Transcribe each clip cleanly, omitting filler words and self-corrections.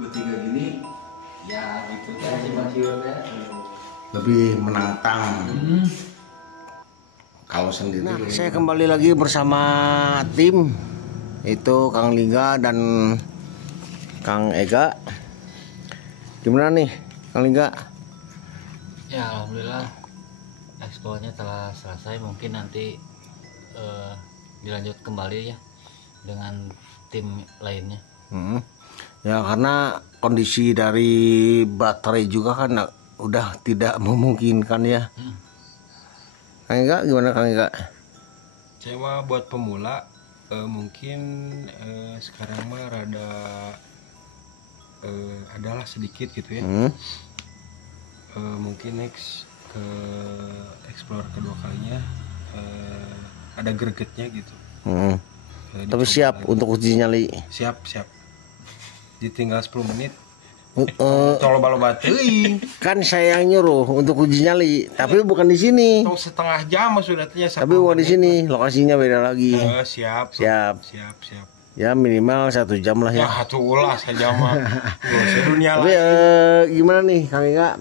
bertiga gini ya gitu ya cium-ciumnya lebih menantang. Kalau sendiri. Nah, saya kembali lagi bersama tim itu Kang Lingga dan Kang Ega. Gimana nih Kang Lingga? Ya alhamdulillah eksplornya telah selesai, mungkin nanti dilanjut kembali ya dengan tim lainnya. Ya karena kondisi dari baterai juga kan udah tidak memungkinkan ya. Kang Ega gimana Kang Ega? saya mah buat pemula mungkin sekarang mah rada adalah sedikit gitu ya. Mungkin next ke explore kedua kalinya ada gregetnya gitu. Tapi siap lagi untuk uji nyali. Siap. Ditinggal 10 menit. Coba teuing. Kan saya yang nyuruh untuk uji nyali, tapi bukan di sini. Atau setengah jam sudah tanya. Tapi bukan di sini, lokasinya beda lagi. Siap. Ya minimal 1 jam lah ya. Ya itulah saja mah. Sedunia tapi gimana nih Kang Ega?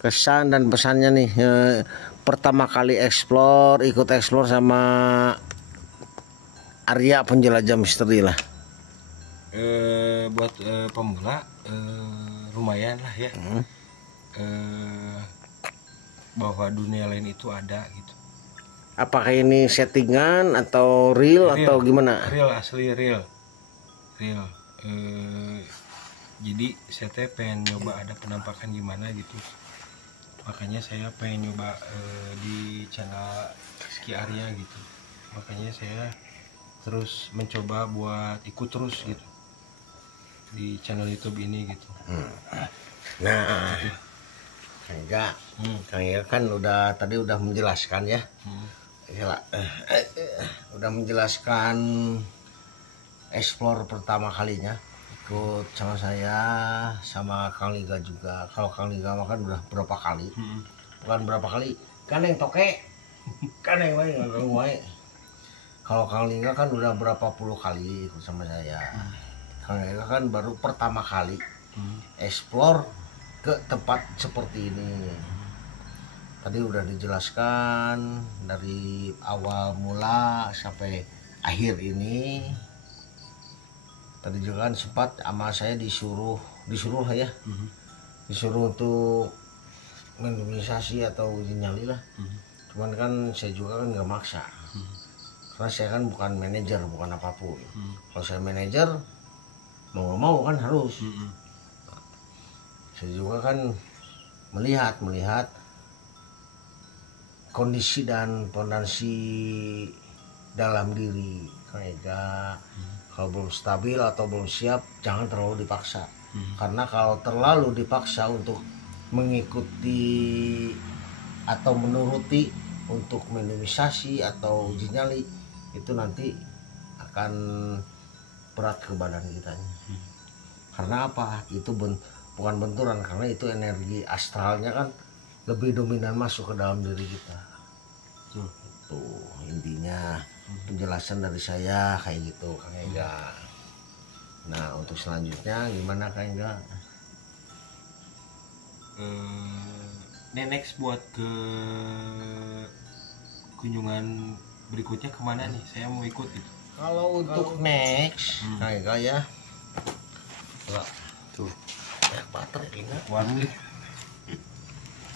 Kesan dan pesannya nih pertama kali ikut explore sama Arya penjelajah misteri lah. Buat pemula lumayan lah ya. Bahwa dunia lain itu ada gitu. Apakah ini settingan atau real atau gimana? Real, asli real. Jadi saya pengen nyoba ada penampakan gimana gitu. Makanya saya pengen nyoba di channel Ski Arya gitu. Makanya saya terus mencoba buat ikut terus gitu di channel YouTube ini gitu. Nah, Kang Ega kan tadi udah menjelaskan ya. Udah menjelaskan explore pertama kalinya ikut sama saya sama Kang Lingga juga. Kalau Kang Lingga kan udah berapa kali? Bukan berapa kali, kan yang toke, kan yang lain nggak wae. Kalau Kang Lingga kan udah berapa puluh kali ikut sama saya. Kang Ega kan baru pertama kali explore ke tempat seperti ini. Tadi udah dijelaskan dari awal mula sampai akhir ini. Tadi juga kan sempat sama saya disuruh lah ya. Disuruh untuk minimalisasi atau uji nyali lah. Cuman kan saya juga kan nggak maksa. Karena saya kan bukan manajer, bukan apapun. Kalau saya manajer mau nggak mau kan harus. Saya juga kan melihat kondisi dan fondasi dalam diri Kang Ega. Kalau belum stabil atau belum siap, jangan terlalu dipaksa. Karena kalau terlalu dipaksa untuk mengikuti atau menuruti untuk minimalisasi atau uji nyali, itu nanti akan berat ke badan kita. Karena apa? Itu bukan benturan, karena itu energi astralnya kan lebih dominan masuk ke dalam diri kita. Itu intinya penjelasan dari saya kayak gitu Kang Ega. Nah untuk selanjutnya gimana Kang Ega? Next buat ke kunjungan berikutnya kemana nih? Saya mau ikut itu. Kalau untuk next Kang Ega ya. Tuh baterai ini.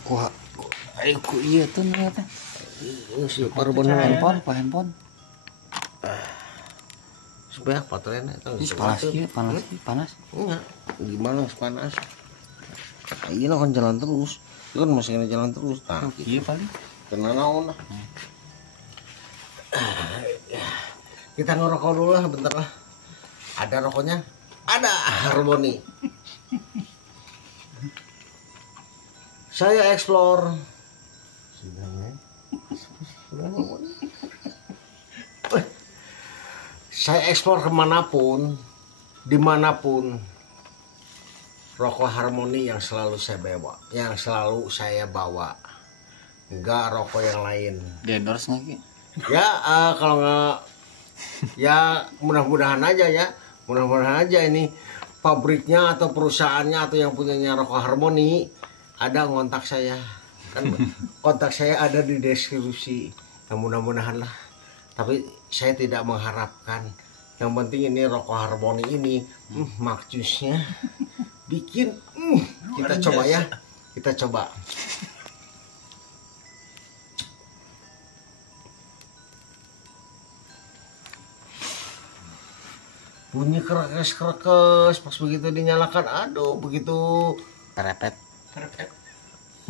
Kuat. Ayo iya tuh ternyata. Si handphone. Supaya baterainya itu panas. Enggak. Gimana panas? Ini kan jalan terus. Itu kan masih jalan terus. Nah, Iya paling. Kena naon lah. Kita ngerokok dulu lah bentar lah. Ada rokoknya? Ada Harmoni. Saya explore. Saya explore kemanapun, dimanapun, rokok Harmoni yang selalu saya bawa, enggak rokok yang lain. Di endorse nggak? Ya kalau nggak, ya mudah-mudahan aja ya. Mudah-mudahan aja ini pabriknya atau perusahaannya atau yang punyanya Rokok Harmoni ada ngontak saya. Kan kontak saya ada di deskripsi. Ya, mudah-mudahan lah. Tapi saya tidak mengharapkan. Yang penting ini Rokok Harmoni ini makjusnya bikin kita coba ya. Kita coba. Bunyi kerekes pas begitu dinyalakan, aduh begitu Perepet.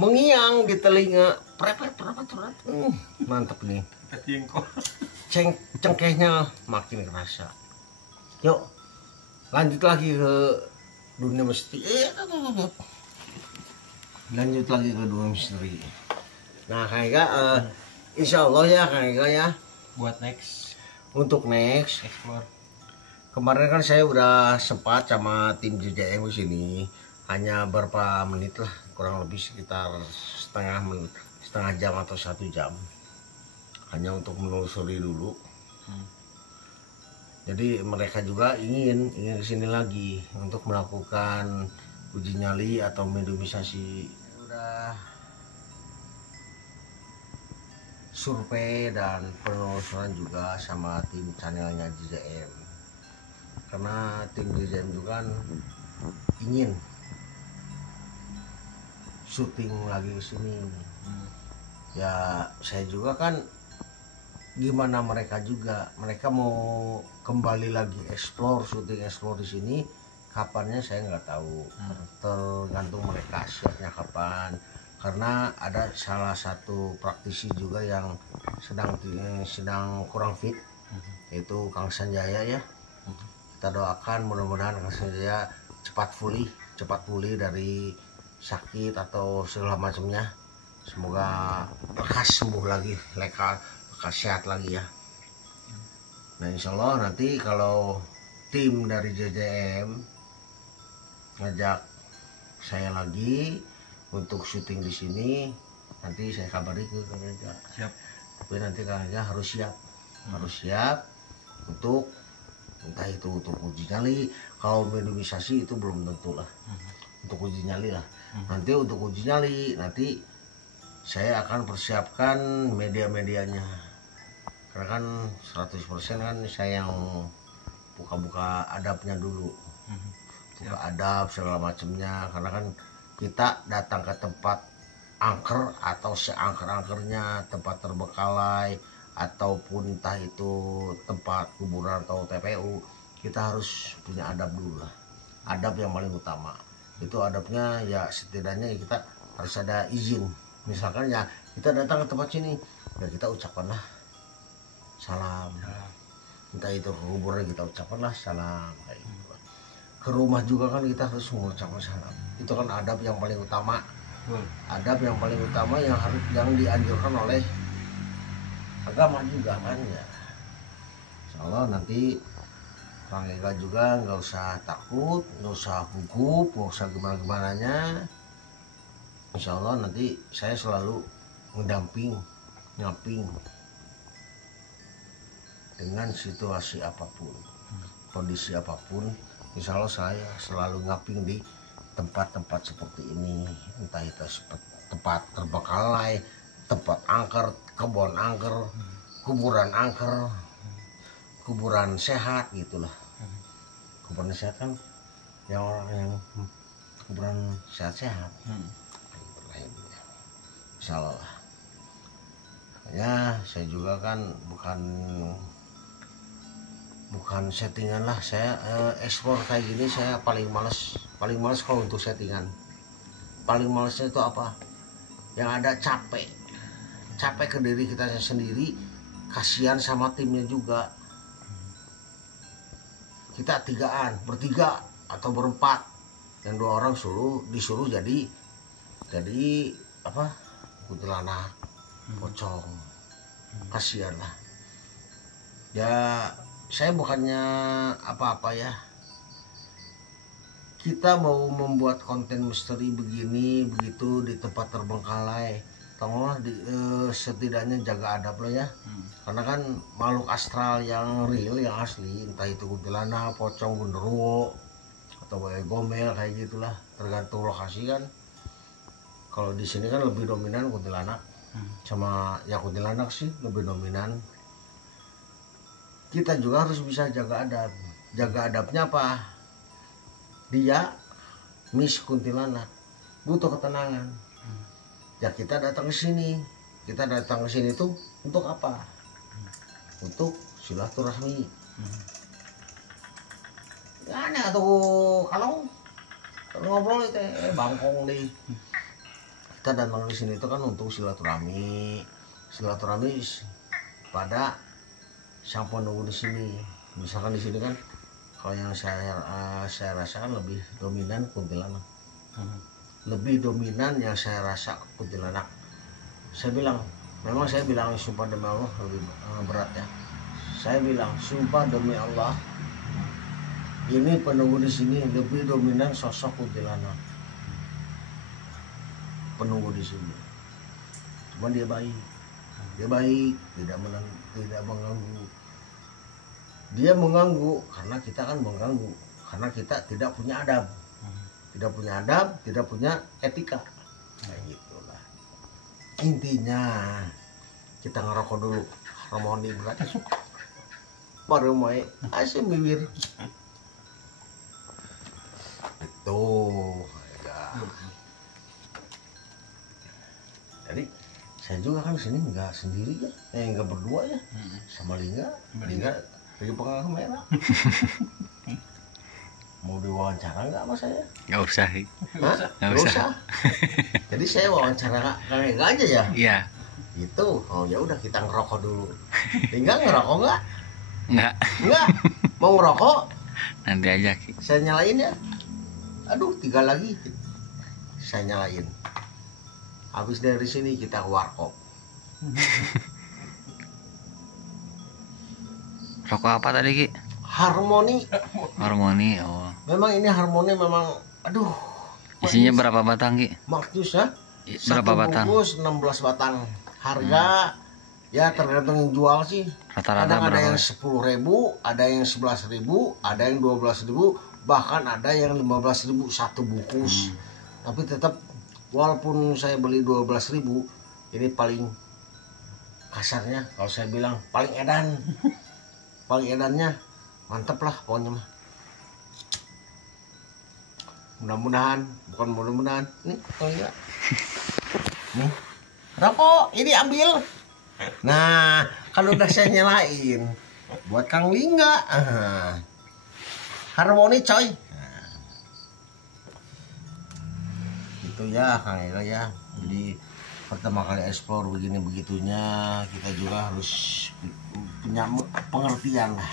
mengiang di telinga, prepet. Mantep nih. Cengkehnya makin kerasa. Yuk lanjut lagi ke dunia misteri. Lanjut lagi ke dunia misteri. Nah kayaknya insya Allah ya kayaknya ya buat next untuk next. explore. Kemarin kan saya udah sempat sama tim JJM di sini, hanya berapa menit lah, kurang lebih sekitar setengah jam atau 1 jam, hanya untuk menelusuri dulu. Jadi mereka juga ingin kesini lagi untuk melakukan uji nyali atau mediumisasi. Udah survei dan penelusuran juga sama tim channelnya JJM. Karena tim JJM juga kan ingin syuting lagi ke sini. Ya saya juga kan gimana mereka juga, mereka mau kembali lagi syuting explore di sini kapannya saya nggak tahu. Tergantung mereka siapnya kapan. Karena ada salah satu praktisi juga yang sedang kurang fit, yaitu Kang Sanjaya ya. Kita doakan mudah-mudahan Kang Sanjaya cepat pulih dari sakit atau segala macamnya. Semoga lekas sembuh lagi, lekas sehat lagi ya. Nah insya Allah nanti kalau tim dari JJM ngajak saya lagi untuk syuting di sini, nanti saya kabari ke Kang Ega. Siap. Tapi nanti Kang Ega harus siap untuk entah itu untuk uji nyali. Kalau mediumisasi itu belum tentu lah. Untuk uji nyali lah. Nanti untuk uji nyali nanti saya akan persiapkan media-medianya. Karena kan 100% kan saya yang buka-buka adabnya dulu. Buka adab segala macamnya. Karena kan kita datang ke tempat angker atau seangker-angkernya, tempat terbekalai ataupun entah itu tempat kuburan atau TPU, kita harus punya adab dulu lah. Adab yang paling utama itu adabnya ya setidaknya kita harus ada izin. Misalkan ya kita datang ke tempat sini ya kita ucapkanlah salam. Entah itu ke kuburan kita ucapkanlah salam kayak gitu. Ke rumah juga kan kita harus mengucapkan salam. Itu kan adab yang paling utama. Adab yang paling utama yang dianjurkan oleh agama juga kan ya. Insya Allah nanti Kang Ega juga nggak usah takut, nggak usah gugup, nggak usah gimana-gimananya. Insya Allah nanti saya selalu ngaping dengan situasi apapun, kondisi apapun. Insya Allah saya selalu ngaping di tempat-tempat seperti ini, entah itu tempat terbekalai, tempat angker, kebun angker, kuburan sehat gitulah. Kuburan sehat kan yang orang yang kuburan sehat-sehat. Insya Allah. Ya saya juga kan bukan settingan lah. Saya explore kayak gini saya paling males kalau untuk settingan. Paling malesnya itu apa? Yang ada capek ke diri kita sendiri, kasihan sama timnya juga. Kita bertiga atau berempat, yang 2 orang disuruh jadi apa? Kuntilanak, pocong, kasihan lah. Ya saya bukannya apa-apa ya. Kita mau membuat konten misteri begini begitu di tempat terbengkalai, tolonglah setidaknya jaga adab lah ya. Karena kan makhluk astral yang real, yang asli, entah itu kuntilanak, pocong, genderuwo, atau gombel kayak gitulah, tergantung lokasi kan. Kalau di sini kan lebih dominan kuntilanak, sama ya kuntilanak sih lebih dominan. Kita juga harus bisa jaga adab. Jaga adabnya apa? Dia Miss Kuntilanak butuh ketenangan. Ya kita datang ke sini. Kita datang ke sini tuh untuk apa? Untuk silaturahmi. Aneh tuh kalau ngobrol itu bangkong deh. Kita datang ke sini itu kan untuk silaturahmi pada sang penunggu di sini. Misalkan di sini kan kalau yang saya rasakan lebih dominan kuntilanak. Lebih dominan yang saya rasa kuntilanak. Memang saya bilang sumpah demi Allah lebih berat ya. Saya bilang sumpah demi Allah, ini penunggu di sini lebih dominan sosok kuntilanak. Penunggu di sini, cuma dia baik, tidak mengganggu. Dia mengganggu karena kita kan mengganggu, karena kita tidak punya adab, tidak punya etika, kayak gitulah. Intinya kita ngerokok dulu, harmoni berat, baru mulai asam bibir. Itu, ya. Jadi saya juga kan sini nggak sendiri ya, nggak berdua ya, sama Lingga lagi pegang kamera. Mau diwawancara nggak sama saya? Nggak usah sih. Nggak usah. Jadi saya wawancara Kang Ega aja ya. Iya. Gitu. Oh ya udah kita ngerokok dulu. Lingga ngerokok nggak? Nggak. Mau ngerokok? Nanti aja Ki. Saya nyalain ya. Aduh 3 lagi. Saya nyalain. Habis dari sini kita ke warkop. Rokok apa tadi Ki? Harmoni. Harmoni. Oh. Memang ini harmoni memang aduh. Isinya berapa batang Ki? Magnus ya. Berapa batang? Bungkus 16 batang. Harga ya tergantung yang jual sih. Rata-rata Kadang ada berapa? yang 10.000, ada yang 11.000, ada yang 12.000, bahkan ada yang 15.000 satu bungkus. Tapi tetap walaupun saya beli 12.000, ini paling kasarnya kalau saya bilang paling edan. Paling edannya mantep lah pokoknya mah. Mudah-mudahan, bukan mudah-mudahan. Nih, oh iya. Nih, rokok ini ambil. Nah, kalau udah saya nyalain buat Kang Lingga. Harmoni coy. Itu ya Kang Ega ya. Jadi pertama kali eksplor begini begitunya, kita juga harus punya pengertian lah.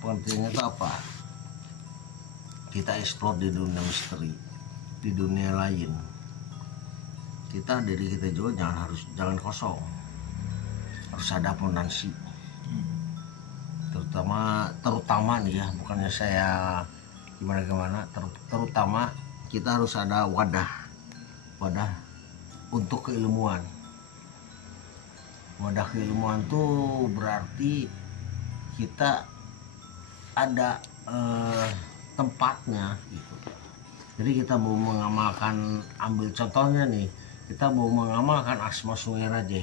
Pengertiannya itu apa? Kita eksplor di dunia misteri, di dunia lain. Kita diri kita juga jangan kosong, harus ada fondasi. Terutama nih ya, bukannya saya gimana, terutama kita harus ada wadah untuk keilmuan. Wadah keilmuan tuh berarti kita ada tempatnya gitu. Jadi kita mau mengamalkan, ambil contohnya nih, kita mau mengamalkan Asma Sungai Raje.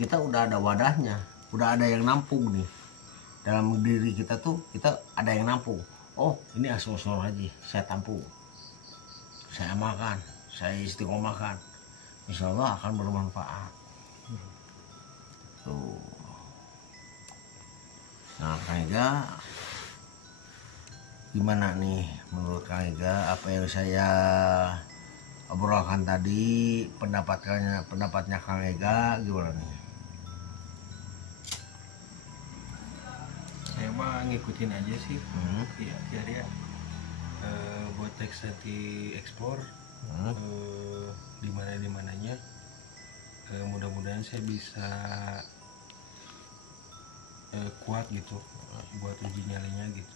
Kita udah ada wadahnya, udah ada yang nampung nih. Dalam diri kita tuh kita ada yang nampung. Oh, ini Asma Sungai Raje, saya tampung. Saya amalkan, saya istiqomahkan. Insya Allah akan bermanfaat. Tuh. Nah, Kang Ega, gimana nih menurut Kang Ega apa yang saya obrolkan tadi, pendapatnya Kang Ega gimana nih? Saya mah ngikutin aja sih. Ya. Buat teks nanti ekspor di mananya. Mudah-mudahan saya bisa kuat gitu buat uji nyalinya gitu.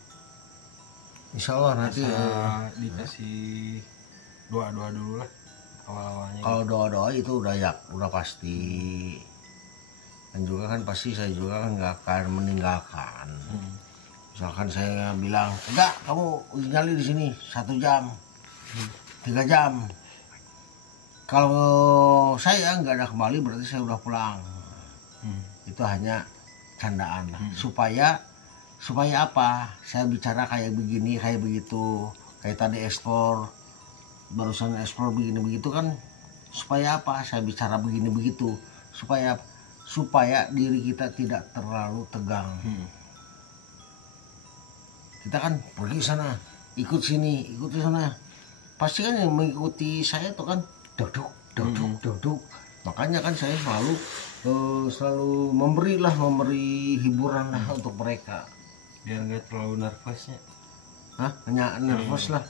Insya Allah nanti dikasih doa dulu lah. awal-awalnya. Kalau doa-doa itu udah pasti. Dan juga kan pasti saya juga kan nggak akan meninggalkan. Misalkan saya bilang, enggak, kamu tinggal di sini 1 jam, 3 jam. Kalau saya nggak ada kembali berarti saya udah pulang. Itu hanya candaan lah. Supaya apa? Saya bicara kayak begini, kayak begitu, kayak tadi ekspor, barusan ekspor begini begitu kan. Supaya apa? Saya bicara begini begitu, supaya diri kita tidak terlalu tegang. Kita kan pergi sana, ikut sini, ikut di sana. Pasti kan yang mengikuti saya tuh kan duduk. Makanya kan saya selalu memberi hiburan lah untuk mereka. Biar nggak terlalu nervousnya. Hanya nervous lah.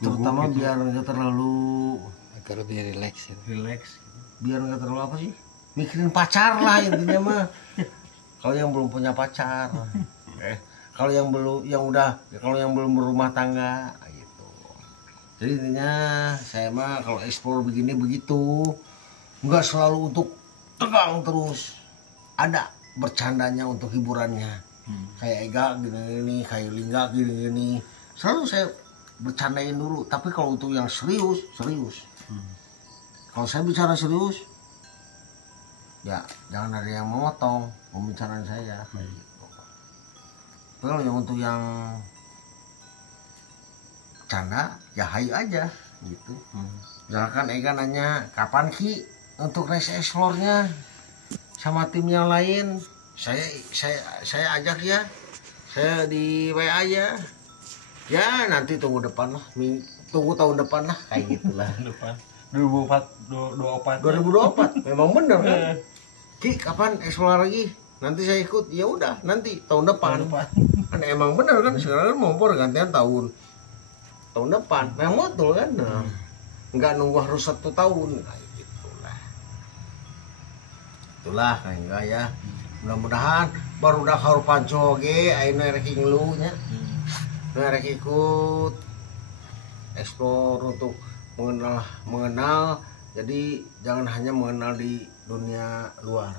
Terutama gitu. biar nggak terlalu Agar lebih rileks gitu. Relax. biar nggak terlalu apa sih? Mikirin pacar lah intinya mah. Kalau yang belum punya pacar. Kalau yang belum berumah tangga gitu. Jadi intinya saya mah kalau ekspor begini begitu, nggak selalu untuk tegang terus. Ada bercandanya untuk hiburannya. Kayak Ega gini-gini, kayak Lingga gini-gini. Selalu saya bercandain dulu. Tapi kalau untuk yang serius. Kalau saya bicara serius, ya jangan ada yang memotong pembicaraan saya. Kayak gitu. Kalau yang untuk yang canda, ya hayu aja gitu. Misalkan Ega nanya, kapan Ki untuk race explore-nya sama tim yang lain? Saya ajak ya. Saya di WA aja. Ya nanti tunggu depan lah. Tunggu tahun depan lah kayak gitulah. Depan 2024. 2024 memang bener kan? Ki kapan explore lagi? Nanti saya ikut. Ya udah, nanti tahun depan. Kan emang bener kan, sekarang kan mau pergantian tahun depan. Memang betul kan? Nah, nggak nunggu harus 1 tahun. Kayak gitulah. Itulah kayak enggak ya. Mudah-mudahan baru udah harus panco ge ayeuna rek ngelu nya. Rek ikut explore untuk mengenal. Jadi jangan hanya mengenal di dunia luar.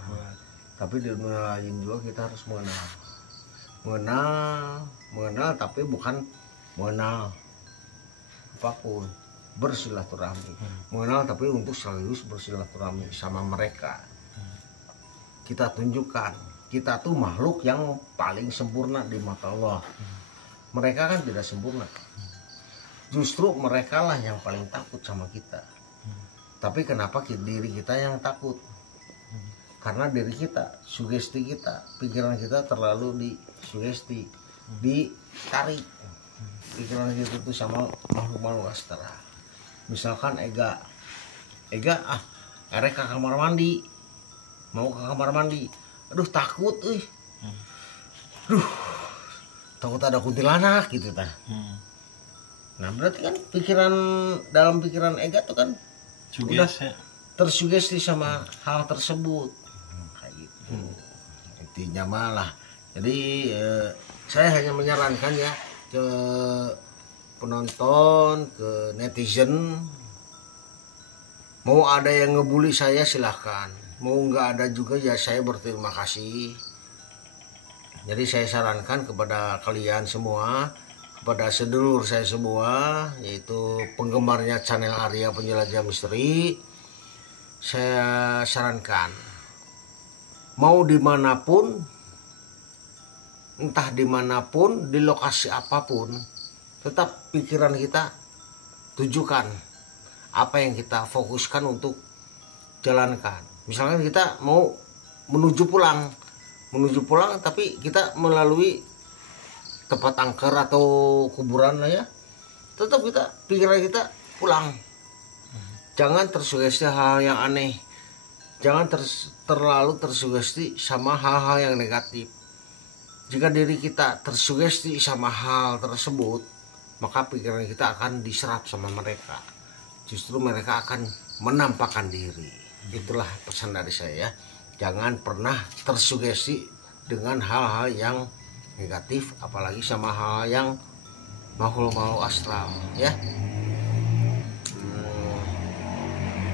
Tapi di dunia lain juga kita harus mengenal tapi bukan mengenal apapun, bersilaturahmi. Mengenal tapi untuk sekaligus bersilaturahmi sama mereka. Kita tunjukkan kita tuh makhluk yang paling sempurna di mata Allah. Mereka kan tidak sempurna. Justru mereka lah yang paling takut sama kita. Tapi kenapa diri kita yang takut? Karena diri kita, sugesti kita, pikiran kita terlalu disugesti, ditarik. Pikiran kita itu sama makhluk-makhluk astral. Misalkan Ega erek ke kamar mandi, mau ke kamar mandi, aduh takut, takut ada kuntilanak gitu tah. Nah berarti kan dalam pikiran Ega tuh kan udah tersugesti sama hal tersebut. Kayak gitu. Intinya malah. Jadi saya hanya menyarankan ya ke penonton, ke netizen, mau ada yang ngebully saya silahkan, mau nggak ada juga ya saya berterima kasih. Jadi saya sarankan kepada kalian semua, kepada sedulur saya semua, yaitu penggemarnya channel Arya Penjelajah Misteri, saya sarankan mau dimanapun, entah dimanapun, di lokasi apapun, tetap pikiran kita tujukan apa yang kita fokuskan untuk jalankan. Misalkan kita mau menuju pulang tapi kita melalui tempat angker atau kuburan lah ya, tetap pikiran kita pulang. Jangan tersugesti hal yang aneh, jangan terlalu tersugesti sama hal-hal yang negatif. Jika diri kita tersugesti sama hal tersebut, maka pikiran kita akan diserap sama mereka. Justru mereka akan menampakkan diri. Itulah pesan dari saya. Jangan pernah tersugesti dengan hal-hal yang negatif, apalagi sama hal yang makhluk-makhluk astral ya.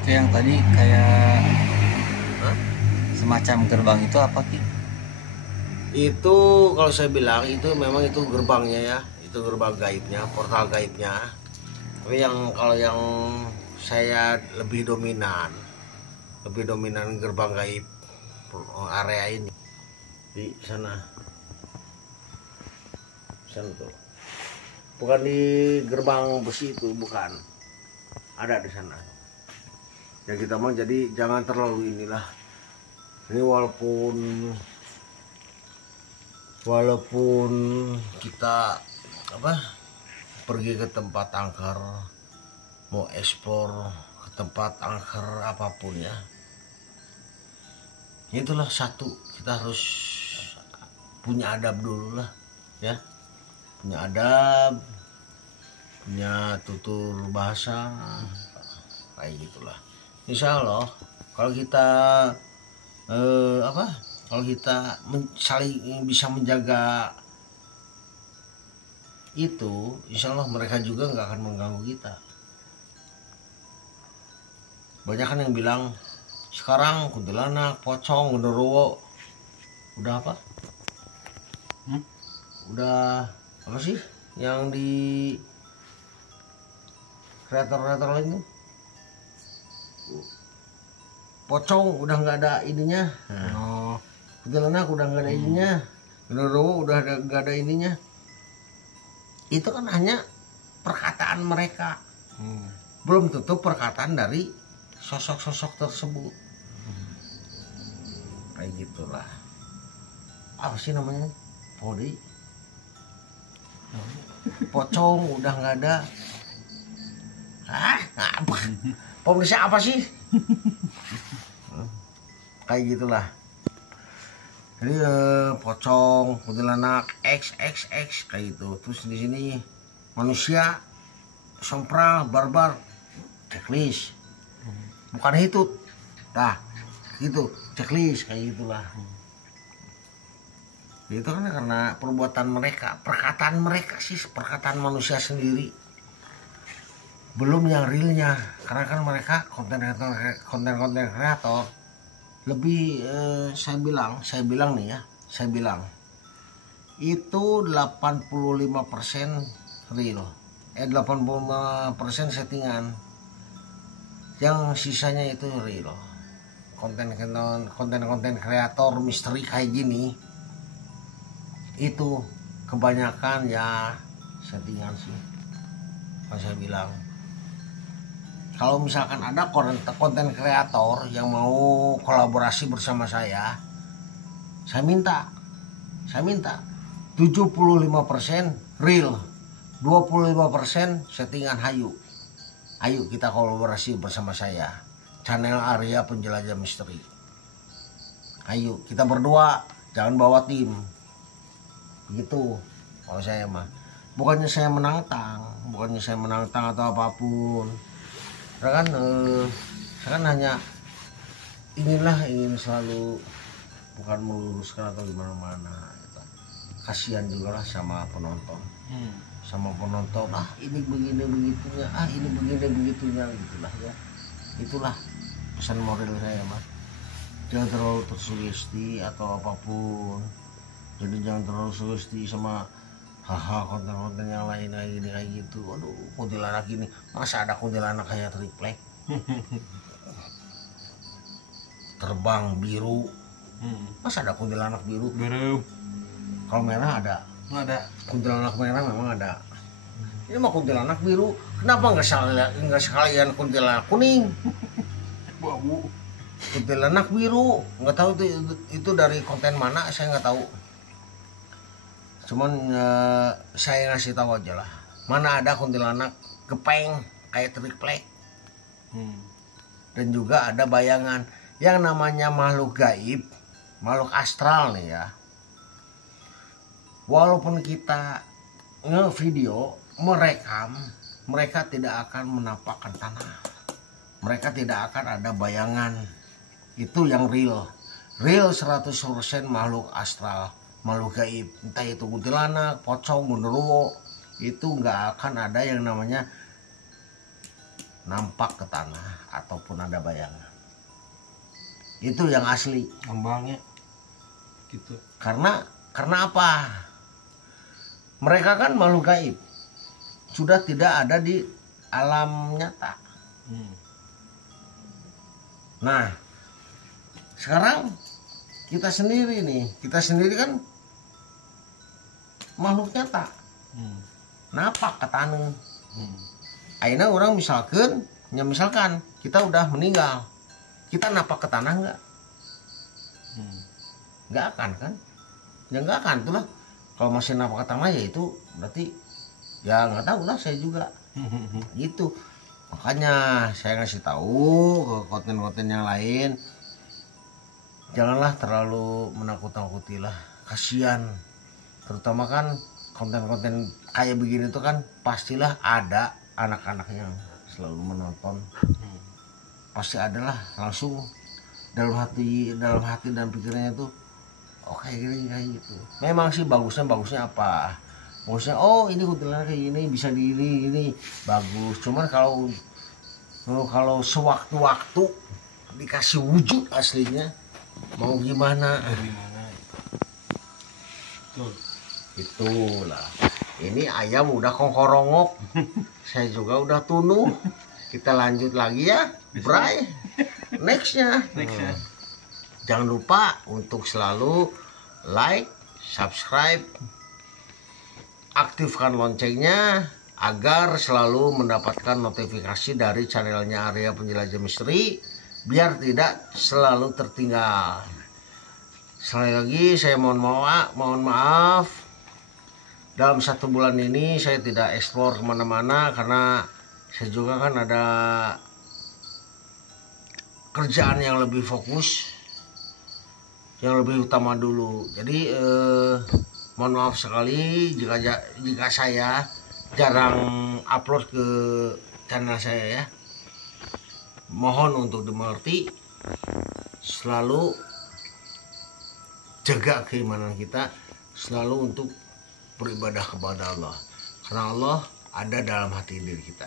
Oke, yang tadi kayak Hah? semacam gerbang itu apa Ki? Itu kalau saya bilang itu memang itu gerbangnya ya, itu gerbang gaibnya, portal gaibnya. Tapi kalau yang saya lebih dominan gerbang gaib area ini di sana tuh, bukan di gerbang besi itu, bukan, ada di sana ya. Kita mah jadi jangan terlalu inilah ini, walaupun kita pergi ke tempat angker, mau eksplor ke tempat angker apapun ya, itulah satu, kita harus punya adab dulu lah ya, punya adab, punya tutur bahasa kayak gitulah. Insya Allah kalau kita kalau kita saling bisa menjaga itu, insya Allah mereka juga nggak akan mengganggu kita. Banyak kan yang bilang sekarang kuntilanak, pocong, genderuwo udah apa? Udah apa sih yang di kreator lain tuh? Pocong udah nggak ada ininya. Oh, Kuntilanak udah nggak ada ininya. Genderuwo udah nggak ada ininya. Itu kan hanya perkataan mereka. Belum tentu perkataan dari sosok-sosok tersebut. Kayak gitulah. Apa sih namanya? Podi. Pocong udah nggak ada. Hah? Apa? Pemirsa apa sih? Kayak gitulah. Jadi pocong, kuntilanak, XXX kayak gitu. Terus di sini manusia, sompral, barbar, checklist. Bukan hitut. Nah, gitu, checklist kayak gitulah. Itu kan karena perbuatan mereka, perkataan mereka sih, perkataan manusia sendiri. Belum yang realnya, karena kan mereka konten kreator lebih saya bilang nih ya, itu 85% real, 85% settingan, yang sisanya itu real. Konten kreator misteri kayak gini itu kebanyakan ya settingan sih, kalau saya bilang. Kalau misalkan ada konten kreator yang mau kolaborasi bersama saya minta 75% real, 25% settingan. Ayo kita kolaborasi bersama saya, channel Arya Penjelajah Misteri. Ayo kita berdua, jangan bawa tim. Begitu kalau saya mah. Bukannya saya menantang atau apapun. Saya kan hanya ingin selalu, bukan meluruskan atau gimana-mana. Kasihan juga lah sama penonton. Ini begini begitunya, ini begini begitunya, gitulah ya. Itulah pesan moral saya mah. Jangan terlalu tersugesti atau apapun. Jadi jangan terlalu sugesti sama konten-konten yang lain kayak gitu. Aduh, kuntilanak ini, masa ada kuntilanak kayak triplek terbang biru. Masa ada kuntilanak biru? Kalau merah ada. Kuntilanak merah memang ada. Ini mah kuntilanak biru. Kenapa nggak sekalian kuntilanak kuning? Kuntilanak biru, nggak tahu itu dari konten mana, saya nggak tahu. Cuman saya ngasih tahu aja lah, mana ada kuntilanak gepeng kayak triplek. Dan juga ada bayangan yang namanya makhluk gaib, makhluk astral nih ya. Walaupun kita nge-video, merekam, mereka tidak akan menampakkan tanah. Mereka tidak akan ada bayangan. Itu yang real 100% makhluk astral, makhluk gaib, entah itu kuntilanak, pocong, genderuwo, itu nggak akan ada yang namanya nampak ke tanah ataupun ada bayangan. Itu yang asli. Ngembangnya gitu. Karena apa? Mereka kan makhluk gaib. Sudah tidak ada di alam nyata. Nah, sekarang kita sendiri kan makhluk nyata. Napak ke tanah. Akhirnya orang misalkan kita udah meninggal, kita napak ke tanah nggak? Nggak akan kan? Ya nggak akan tuh lah. Kalau masih napak ke tanah ya itu berarti ya nggak tahu lah saya juga. Gitu. Makanya saya ngasih tahu ke konten-konten yang lain, janganlah terlalu menakut-nakuti lah. Kasihan. Terutama kan konten-konten kayak begini tuh kan pastilah ada anak-anak yang selalu menonton. Pasti adalah langsung dalam hati dan pikirannya tuh oh kayak gini kayak gitu. Memang sih bagusnya apa? Bagusnya oh ini kuntilanak kayak gini bisa di ini bagus. Cuman kalau sewaktu-waktu dikasih wujud aslinya mau gimana? Tuh. Itulah. Ini ayam udah kongkorongok. Saya juga udah tunuh. Kita lanjut lagi ya, Bray. Nextnya. Jangan lupa untuk selalu like, subscribe, aktifkan loncengnya agar selalu mendapatkan notifikasi dari channelnya Arya Penjelajah Misteri biar tidak selalu tertinggal. Sekali lagi saya mohon maaf. Dalam 1 bulan ini saya tidak eksplor kemana-mana karena saya juga kan ada kerjaan yang lebih fokus, yang lebih utama dulu. Jadi mohon maaf sekali jika saya jarang upload ke channel saya ya. Mohon untuk dimengerti. Selalu jaga keimanan kita, selalu untuk beribadah kepada Allah. Karena Allah ada dalam hati diri kita.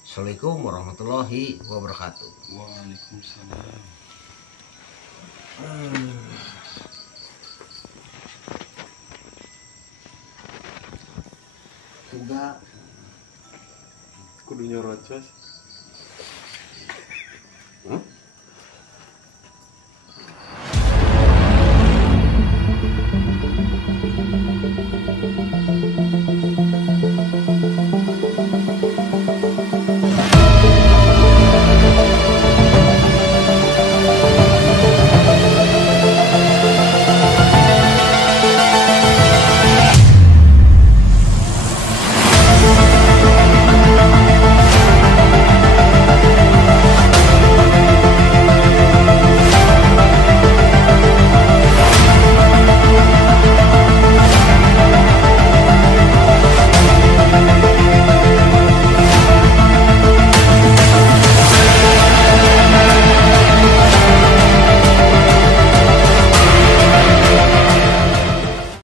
Assalamualaikum warahmatullahi wabarakatuh. Waalaikumsalam. Enggak. Kudu nyorocos.